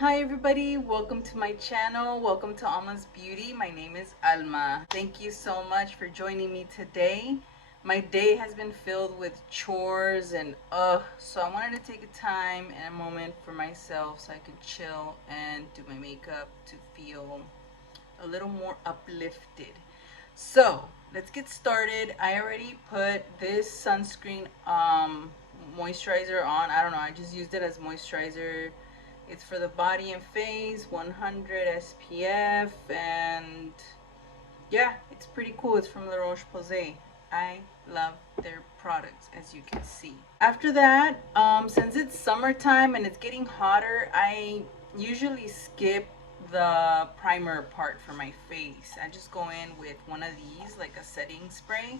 Hi everybody, welcome to my channel. Welcome to Alma's Beauty. My name is Alma. Thank you so much for joining me today. My day has been filled with chores and so I wanted to take a time and a moment for myself so I could chill and do my makeup to feel a little more uplifted. So let's get started. I already put this sunscreen moisturizer on. I don't know, I just used it as moisturizer. It's for the body and face, 100 SPF, and yeah, it's pretty cool. It's from La Roche-Posay. I love their products, as you can see. After that, since it's summertime and it's getting hotter, I usually skip the primer part for my face. I just go in with one of these, like a setting spray.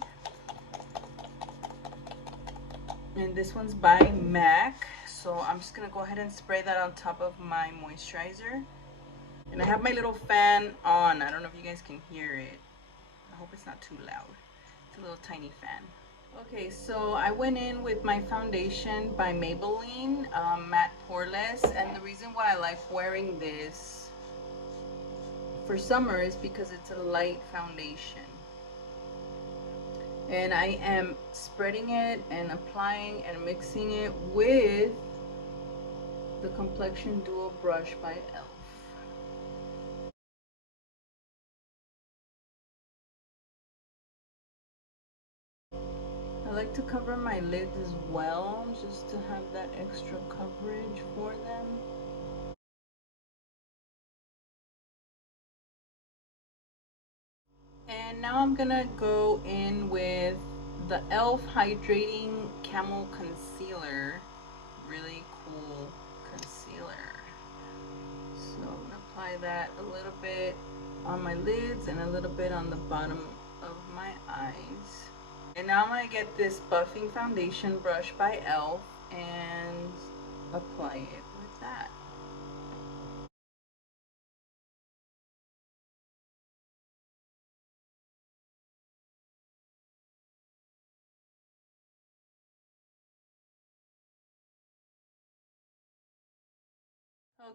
And this one's by MAC. So I'm just gonna go ahead and spray that on top of my moisturizer. And I have my little fan on. I don't know if you guys can hear it. I hope it's not too loud. It's a little tiny fan. Okay, so I went in with my foundation by Maybelline, Matte Poreless. And the reason why I like wearing this for summer is because it's a light foundation. And I am spreading it and applying and mixing it with the Complexion Duo brush by e.l.f. I like to cover my lids as well, just to have that extra coverage for them. And now I'm gonna go in with the e.l.f. Hydrating Camel Concealer. Really cool concealer. So I'm gonna apply that a little bit on my lids and a little bit on the bottom of my eyes. And now I'm gonna get this buffing foundation brush by e.l.f. and apply it with that.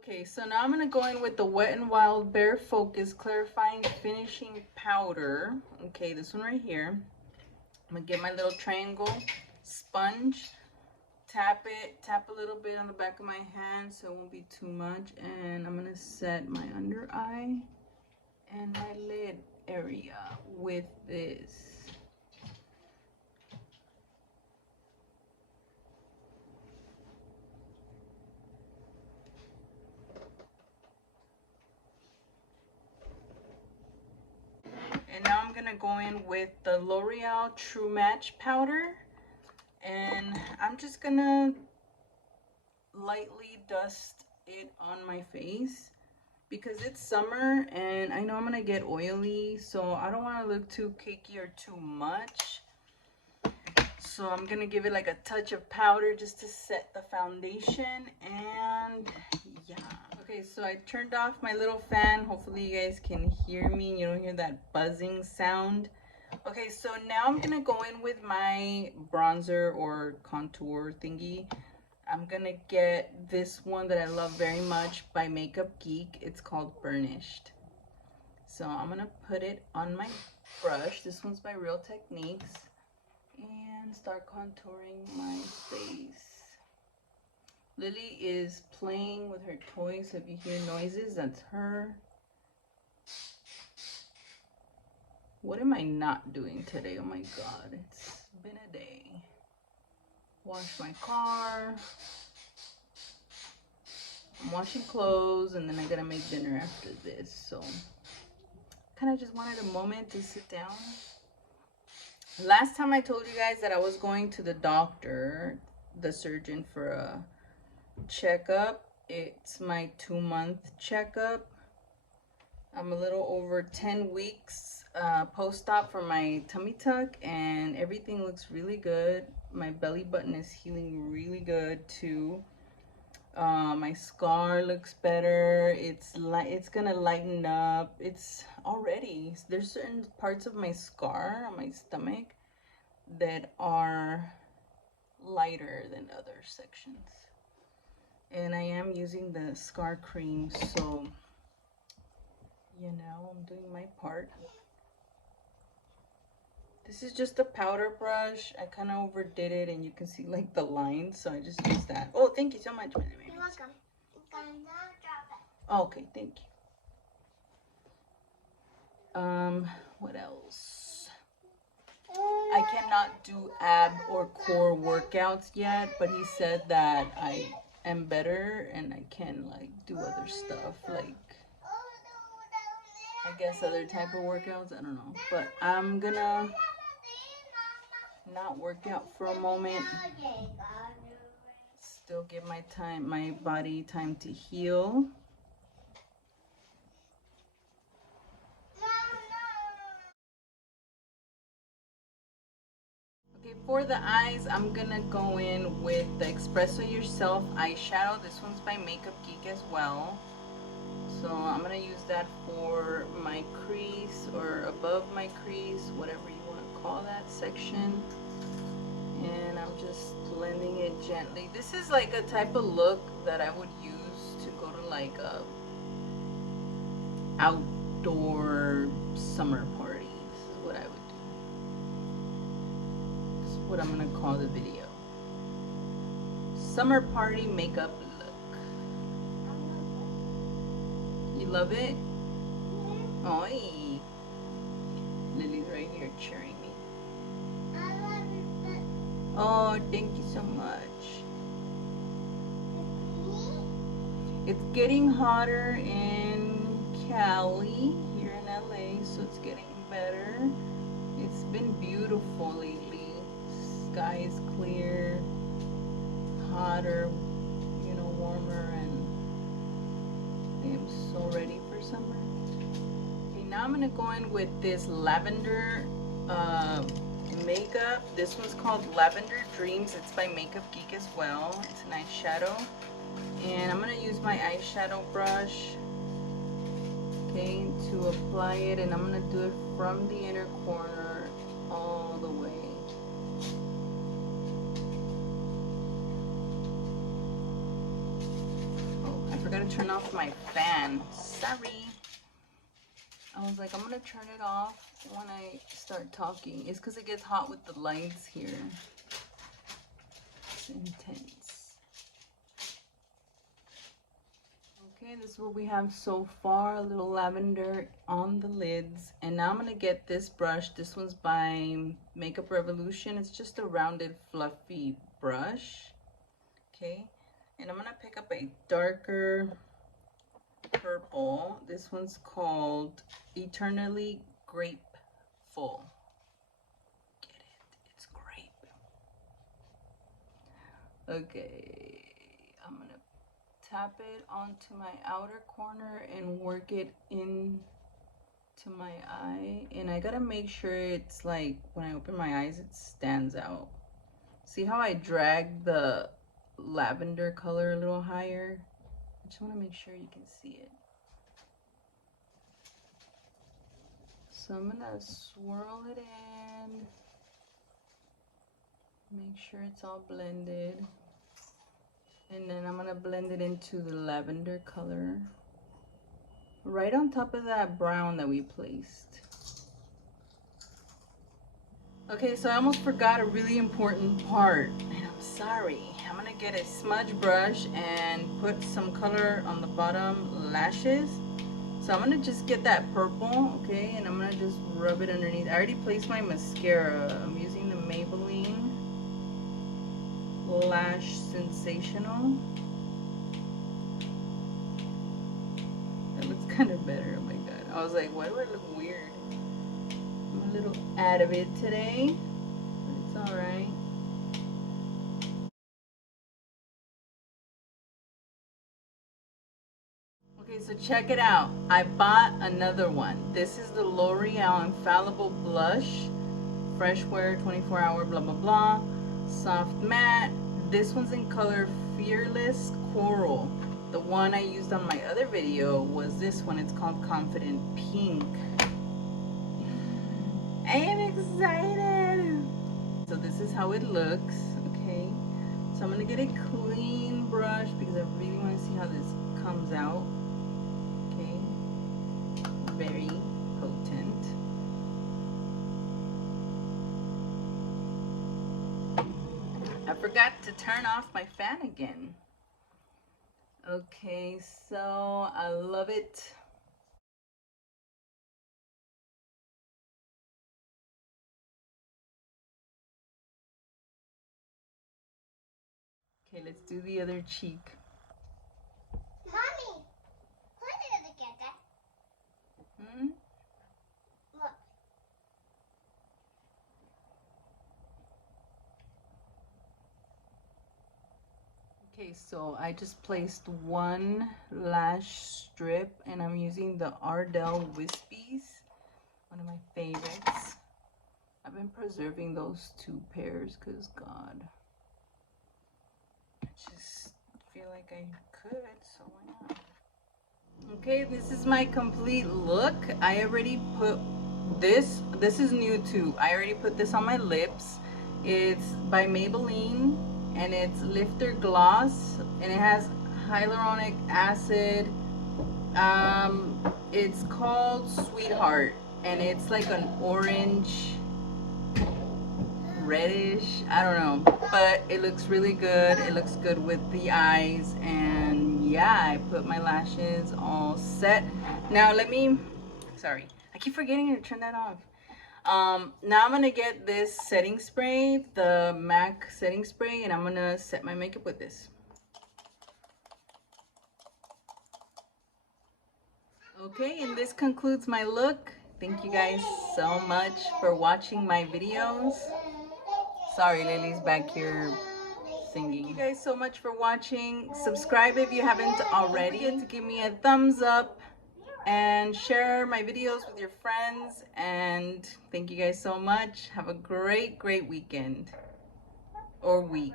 Okay, so now I'm gonna go in with the Wet n Wild Bare Focus Clarifying Finishing Powder. Okay, this one right here. I'm gonna get my little triangle sponge, tap a little bit on the back of my hand so it won't be too much, and I'm gonna set my under eye and my lid area with this. And now I'm gonna go in with the L'Oreal True Match powder, and I'm just gonna lightly dust it on my face because it's summer and I know I'm gonna get oily, so I don't want to look too cakey or too much. So I'm gonna give it like a touch of powder just to set the foundation. And yeah, okay, so I turned off my little fan. Hopefully you guys can hear me, you don't hear that buzzing sound. Okay, so now I'm gonna go in with my bronzer or contour thingy. I'm gonna get this one that I love very much by Makeup Geek. It's called Burnished. So I'm gonna put it on my brush. This one's by Real Techniques. And start contouring my face. Lily is playing with her toys, so if you hear noises, that's her. What am I not doing today? Oh my god, it's been a day. Wash my car. I'm washing clothes, and then I gotta make dinner after this, so kind of just wanted a moment to sit down. Last time I told you guys that I was going to the doctor, the surgeon, for a checkup. It's my 2-month checkup. I'm a little over 10 weeks post-op for my tummy tuck, and everything looks really good. My belly button is healing really good too. My scar looks better. It's gonna lighten up. It's already, there's certain parts of my scar on my stomach that are lighter than other sections. And I am using the scar cream, so you know, I'm doing my part. This is just a powder brush. I kind of overdid it, and you can see like the lines, so I just used that. Oh, thank you so much. You're welcome. Okay, thank you. What else? I cannot do ab or core workouts yet, but he said that I am better and I can like do other stuff, like I guess other type of workouts. I don't know, but I'm gonna not work out for a moment. Still give my body time to heal. Okay, for the eyes, I'm gonna go in with the Espresso Yourself eyeshadow. This one's by Makeup Geek as well. So I'm gonna use that for my crease or above my crease, whatever you want to call that section. And I'm just blending it gently. This is like a type of look that I would use to go to like a outdoor summer party. This is what I would do. This is what I'm gonna call the video. Summer party makeup look. You love it? Oh, Lily's right here cheering me. Oh, thank you so much. It's getting hotter in Cali, here in LA, so it's getting better. It's been beautiful lately. Sky is clear, hotter, you know, warmer, and I am so ready for summer. Okay, now I'm gonna go in with this lavender makeup. This one's called Lavender Dreams. It's by Makeup Geek as well. It's an eyeshadow, and I'm gonna use my eyeshadow brush, okay, to apply it, and I'm gonna do it from the inner corner all the way. Oh, I forgot to turn off my fan. Sorry. I was like, I'm gonna turn it off when I start talking. It's because it gets hot with the lights here. It's intense. Okay, this is what we have so far. A little lavender on the lids. And now I'm gonna get this brush. This one's by Makeup Revolution. It's just a rounded, fluffy brush. Okay, and I'm gonna pick up a darker purple. This one's called Eternally Grapeful. Get it? It's grape. Okay, I'm gonna tap it onto my outer corner and work it in to my eye. And I gotta make sure it's like when I open my eyes, it stands out. See how I drag the lavender color a little higher? I just want to make sure you can see it. So I'm gonna swirl it in, make sure it's all blended, and then I'm gonna blend it into the lavender color right on top of that brown that we placed. Okay, so I almost forgot a really important part, and I'm sorry. I'm gonna get a smudge brush and put some color on the bottom lashes. So I'm gonna just get that purple, okay, and I'm gonna just rub it underneath. I already placed my mascara. I'm using the Maybelline Lash Sensational. That looks kind of better. Oh my god. I was like, why do I look weird? I'm a little out of it today, but it's alright. Okay, so check it out. I bought another one. This is the L'Oreal Infallible Blush. Fresh wear, 24-hour, blah, blah, blah. Soft matte. This one's in color Fearless Coral. The one I used on my other video was this one. It's called Confident Pink. I am excited. So this is how it looks, okay? So I'm gonna get a clean brush because I really want to see how this comes out. Okay, very potent. I forgot to turn off my fan again. Okay, so I love it. Okay, let's do the other cheek. Mommy, who did it get that? Hmm? Look. Okay, so I just placed one lash strip and I'm using the Ardell Wispies, one of my favorites. I've been preserving those two pairs because God, I just feel like I could, so why not? Okay, this is my complete look. I already put this is new too. I already put this on my lips. It's by Maybelline and it's Lifter Gloss and it has hyaluronic acid. It's called Sweetheart and it's like an orange reddish, I don't know, but it looks really good. It looks good with the eyes, and yeah, I put my lashes all set. Now sorry, I keep forgetting to turn that off. Now I'm gonna get this setting spray, the MAC setting spray, and I'm gonna set my makeup with this. Okay, and this concludes my look. Thank you guys so much for watching my videos. Sorry, Lily's back here singing. Thank you guys so much for watching. Subscribe if you haven't already. Don't forget to give me a thumbs up and share my videos with your friends. And thank you guys so much. Have a great weekend or week.